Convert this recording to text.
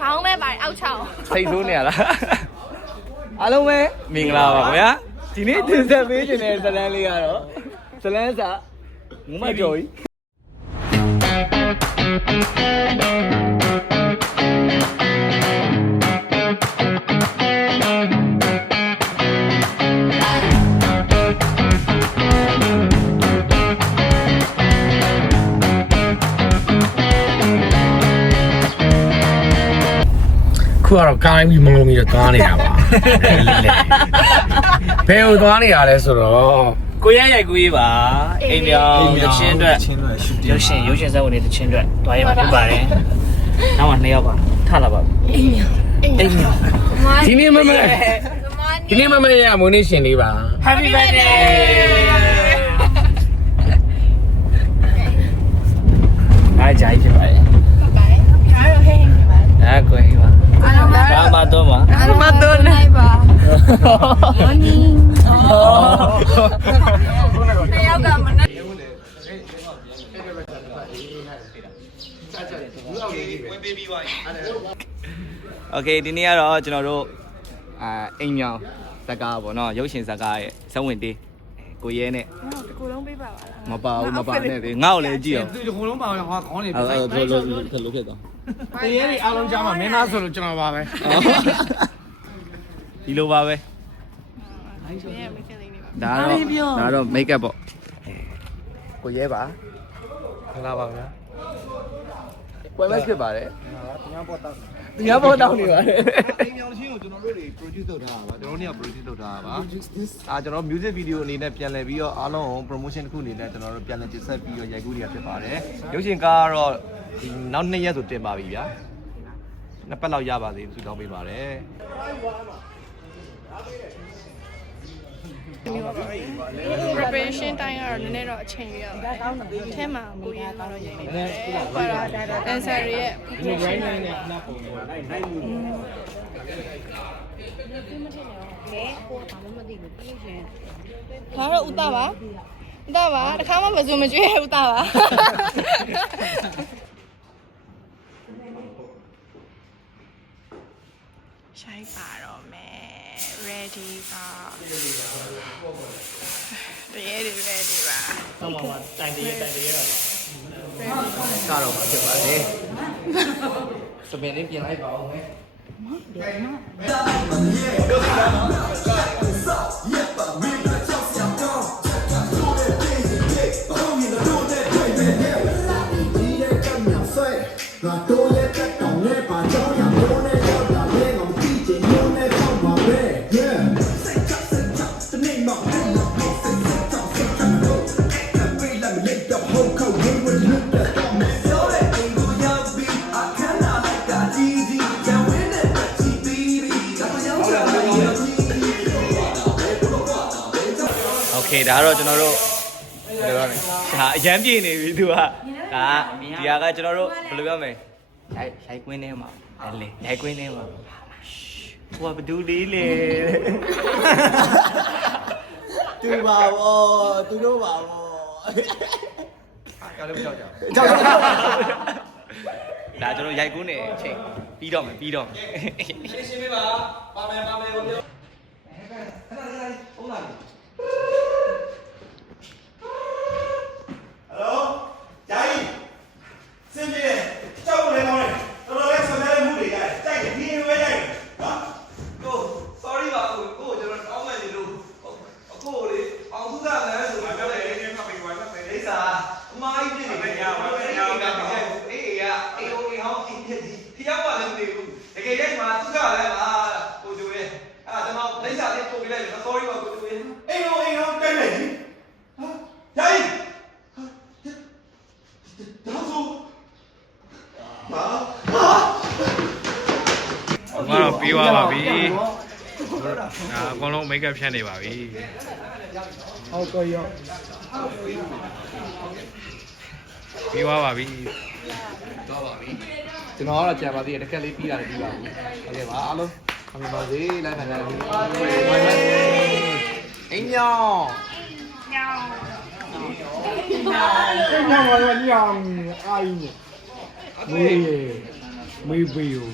ခေါင်းပဲပါတယ်အောက်ချောင်းစိတ်ဆိုးနေရလားအားလုံးပဲမင်္ဂလာပါခင်ဗျာဒီနေ့တင်ဆက်ပေးခြင်းတဲ့ဇလန်းလေးကတော့ဇလန်းစာငုံမကြော်ကြီးခုကတော့ကားပြီးမလုံးပြီးတော့သွားနေတာပါဘယ်ကိုသွားနေရလဲဆိုတော့ကိုရရိုက်ကူးရေးပါအိမ်မြောင်တချင်းအတွက်ရုပ်ရှင်ဇာတ်ဝင်တွေတချင်းအတွက်တွားရမှာဖြစ်ပါတယ်နောက်မှ2ယောက်ပါထလာပါအိမ်မြောင်ဒီနေ့မမရမွေးနေ့ရှင်လေးပါ Happy birthday အားကြိုက်ဖြစ်ပါတယ်အားတော့ဟင်းနေပါအားကိုဟင်းပါဒါမှတော့မှာနိုင်ပါမော်နင်းတယောက်ကမနဲ့โอเคဒီနေ့ကတော့ကျွန်တော်တို့အိမ်မြောင်ဇကားပေါ့နော်ရုပ်ရှင်ဇကားရဲ့ဇက်ဝင်တေးကိုရဲနဲ့တကူလုံးပေးပါလားမပါဘူးမပါနဲ့လေငါ့ကိုလည်းကြည့်အောင်ဒီတခုလုံးပါအောင်ဟာခေါင်းနေပြီအဲ့လိုဖြစ်သွားတရေတွေအားလုံးကြားမှာမင်းသားဆိုလို့ကျွန်တော်ပါပဲဒီလိုပါပဲဒါတော့ make up ပေါ့ကိုရဲပါခလာပါဗျာပွဲမဖြစ်ပါတယ်တရားပေါ်တောင်းနေပါတယ်အိမ်မြောင်ချင်းကိုကျွန်တော်တို့တွေ produce လုပ်ထားတာပါကျွန်တော်တို့က produce လုပ်ထားတာပါကျွန်တော် music video အနေနဲ့ပြန်လည်ပြီးတော့အားလုံးကို promotion တစ်ခုအနေနဲ့ကျွန်တော်တို့ပြန်လည်တင်ဆက်ပြီးတော့ရိုက်ကူးနေတာဖြစ်ပါတယ်ရုပ်ရှင်ကားကတော့ဒီနောက်2ရက်ဆိုတင်ပါပြီဗျာ2ပတ်လောက်ရပါသေးဘူးဆုတောင်းပေးပါတယ် preparation တိုင်းကတော့နည်းနည်းတော့အချိန်ရအောင်အထက်မှာကိုရင်းတော့ရိုက်နေတယ်ပါတော့ dancer ရဲ့ preparation နဲ့နောက်ပုံလိုက်မှုဒါတော့ဥတာပါတခါမှမစုံမကျွေးဥတာပါရှိုက်ပါတော့မယ် ready ပါတရေတွေ ready ပါဆောင်းပါတိုင်တရေပါကတော့မှာဖြစ်ပါတယ်စပင်လေးပြင်လိုက်ပါဦးမယ်โอเคဒါကတော့ကျွန်တော်တို့ဘယ်လိုပြောမလဲဒါအရန်ပြေနေပြီသူကဒါဒီဟာကကျွန်တော်တို့ဘယ်လိုပြောမလဲရိုက်ကွင်းထဲမှာလေရိုက်ကွင်းထဲမှာဟိုကဘဒူလေးလေသူပါဘောသူတို့ပါဘောကြောက်လို့ကြောက်ဒါကျွန်တော်ရိုက်ကွင်းနေအချိန်ပြီးတော့မယ်ရှင်းပေးပါပါမယ်ကိုပြောခဏခဏဟုတ်လားတော့ပြီးသွားပါပြီအကုန်လုံး make up ဖြတ်နေပါပြီဟုတ်ကဲ့ရောပြီးသွားပါပြီကျွန်တော်ကတော့ကြာပါသေးတယ်တစ်ခက်လေးပြီးတာလည်းပြီးပါဘူးโอเคပါအားလုံးခမေပါစေလိုက်ခံကြတယ်အိမ်ညောင်းညောင်းပါညောင်းအိုင်းမေးပေး you